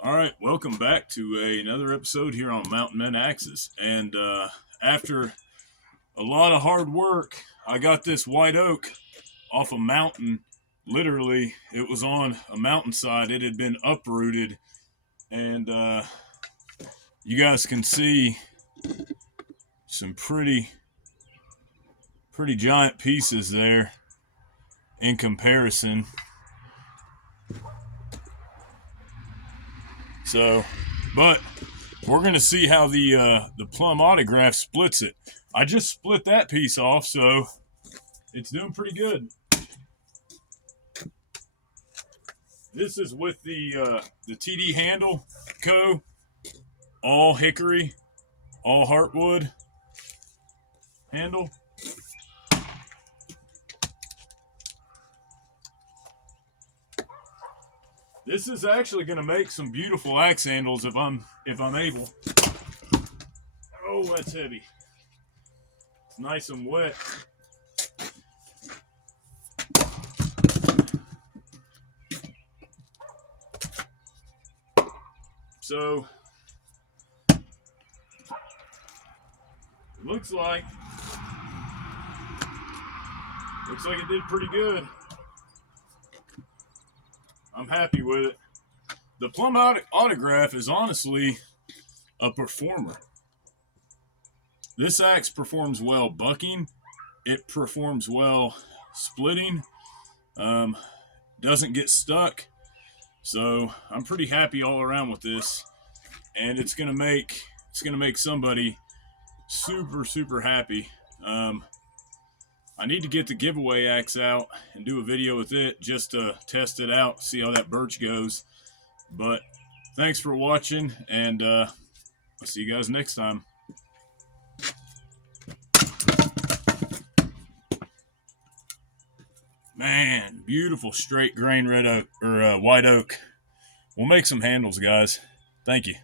All right, welcome back to another episode here on Mountain Men Axes. And after a lot of hard work, I got this white oak off a mountain. Literally, it was on a mountainside. It had been uprooted, and you guys can see some pretty giant pieces there in comparison. So, but we're going to see how the Plumb autograph splits it. I just split that piece off, so it's doing pretty good. This is with the TD handle co, all hickory, all heartwood handle. This is actually going to make some beautiful axe handles if I'm able. Oh, that's heavy. It's nice and wet. So it looks like it did pretty good. I'm happy with it. The Plumb autograph is honestly a performer. This axe performs well bucking. It performs well splitting. Doesn't get stuck. So I'm pretty happy all around with this, and it's gonna make somebody super happy. I need to get the giveaway axe out and do a video with it just to test it out, see how that birch goes. But thanks for watching, and I'll see you guys next time. Man, beautiful straight grain red oak or white oak. We'll make some handles, guys. Thank you.